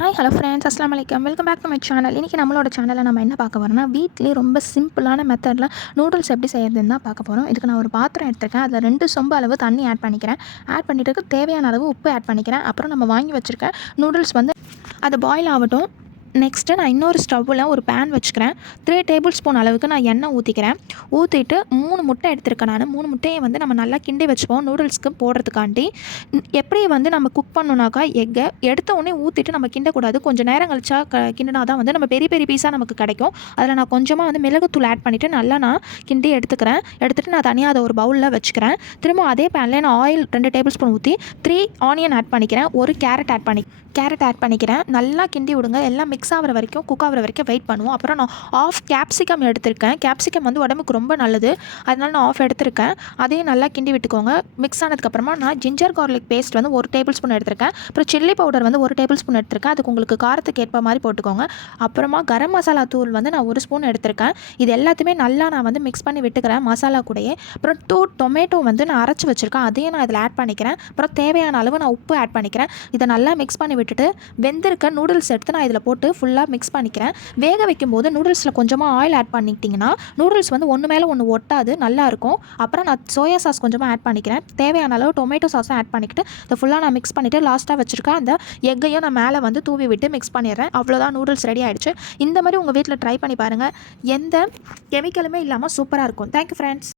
Hi hello friends, அஸ்ஸலாமு அலைக்கும். Welcome back to my channel. இன்றைக்கி நம்மளோட சேனலில் நம்ம என்ன பார்க்க போகிறோம்னா, வீட்டிலே ரொம்ப சிம்பிளான மெத்தடில் நூடுல்ஸ் எப்படி செய்யறதுன்னு தான் பார்க்க போகிறோம். இதுக்கு நான் ஒரு பாத்திரம் எடுத்திருக்கேன். அதில் 2 சொம்பு அளவு தண்ணி ஆட் பண்ணிக்கிறேன். ஆட் பண்ணிட்டு தேவையான அளவு உப்பு ஆட் பண்ணிக்கிறேன். அப்புறம் நம்ம வாங்கி வச்சுருக்க நூடுல்ஸ் வந்து அது பாயில் ஆகட்டும். நெக்ஸ்ட்டு நான் இன்னொரு ஸ்டவ்வில் ஒரு பேன் வச்சுக்கிறேன். 3 டேபிள் ஸ்பூன் அளவுக்கு நான் எண்ணெய் ஊற்றிக்கிறேன். ஊற்றிட்டு 3 முட்டை எடுத்துருக்கேன். நான் 3 முட்டையை வந்து நம்ம நல்லா கிண்டி வச்சுப்போம் நூடுல்ஸ்க்கு போடுறதுக்காண்டி. எப்படி வந்து நம்ம குக் பண்ணணுனாக்கா, எக்கை எடுத்த உடனே ஊற்றிட்டு நம்ம கிண்டக்கூடாது. கொஞ்சம் நேரம் கழிச்சா கிண்டினா தான் வந்து நம்ம பெரிய பெரிய பீஸாக நமக்கு கிடைக்கும். அதில் நான் கொஞ்சமாக வந்து மிளகுத்தூள் ஆட் பண்ணிவிட்டு நல்லா நான் கிண்டி எடுத்துக்கிறேன். எடுத்துகிட்டு நான் தனியாக அதை ஒரு பவுலில் வச்சுக்கிறேன். திரும்ப அதே பேனில் நான் ஆயில் 2 டேபிள் ஸ்பூன் ஊற்றி 3 ஆனியன் ஆட் பண்ணிக்கிறேன். ஒரு கேரட் ஆட் பண்ணிக்கிறேன். நல்லா கிண்டி விடுங்க. எல்லாம் மிக்ஸ் ஆகிற வரைக்கும், குக் ஆகிற வரைக்கும் வெயிட் பண்ணுவோம். அப்புறம் நான் ஆஃப் கேப்சிகம் எடுத்திருக்கேன். கேப்சிகம் வந்து உடம்புக்கு ரொம்ப நல்லது. அதனால நான் ஆஃப் எடுத்திருக்கேன். அதையும் நல்லா கிண்டி விட்டுக்கோங்க. மிக்ஸ் ஆனதுக்கப்புறமா நான் ஜிஞ்சர் கார்லிக் பேஸ்ட் வந்து 1 டேபிள் ஸ்பூன் எடுத்திருக்கேன். அப்புறம் சில்லி பவுடர் வந்து 1 டேபிள் ஸ்பூன் எடுத்திருக்கேன். அதுக்கு உங்களுக்கு காரத்துக்கு ஏற்ப மாதிரி போட்டுக்கோங்க. அப்புறமா கரம் மசாலா தூள் வந்து நான் 1 ஸ்பூன் எடுத்திருக்கேன். இது எல்லாத்தையுமே நல்லா நான் வந்து மிக்ஸ் பண்ணி விட்டுக்கிறேன் மசாலா கூடயே. அப்புறம் 2 டொமேட்டோ வந்து நான் அரைச்சி வச்சுருக்கேன். அதையும் நான் இதில் ஆட் பண்ணிக்கிறேன். அப்புறம் தேவையான அளவு நான் உப்பு ஆட் பண்ணிக்கிறேன். இதை நல்லா மிக்ஸ் பண்ணி விட்டுட்டு வெந்திருக்க நூடுல்ஸ் எடுத்து நான் இதில் போட்டு ஃபுல்லாக மிக்ஸ் பண்ணிக்கிறேன். வேக வைக்கும்போது நூடுல்ஸில் கொஞ்சமாக ஆயில் ஆட் பண்ணிக்கிட்டிங்கன்னா நூடுல்ஸ் வந்து ஒன்று மேலே ஒன்று ஒட்டாது, நல்லாயிருக்கும். அப்புறம் நான் சோயா சாஸ் கொஞ்சமாக ஆட் பண்ணிக்கிறேன். தேவையான அளவு டொமேட்டோ சாஸும் ஆட் பண்ணிக்கிட்டு இதை ஃபுல்லாக நான் மிக்ஸ் பண்ணிவிட்டு லாஸ்ட்டாக வச்சுருக்கேன் அந்த எக்கையும் நான் மேலே வந்து தூவி விட்டு மிக்ஸ் பண்ணிடுறேன். அவ்வளோதான், நூடுல்ஸ் ரெடி ஆகிடுச்சு. இந்த மாதிரி உங்கள் வீட்டில் ட்ரை பண்ணி பாருங்கள். எந்த கெமிக்கலுமே இல்லாமல் சூப்பராக இருக்கும். Thank you friends.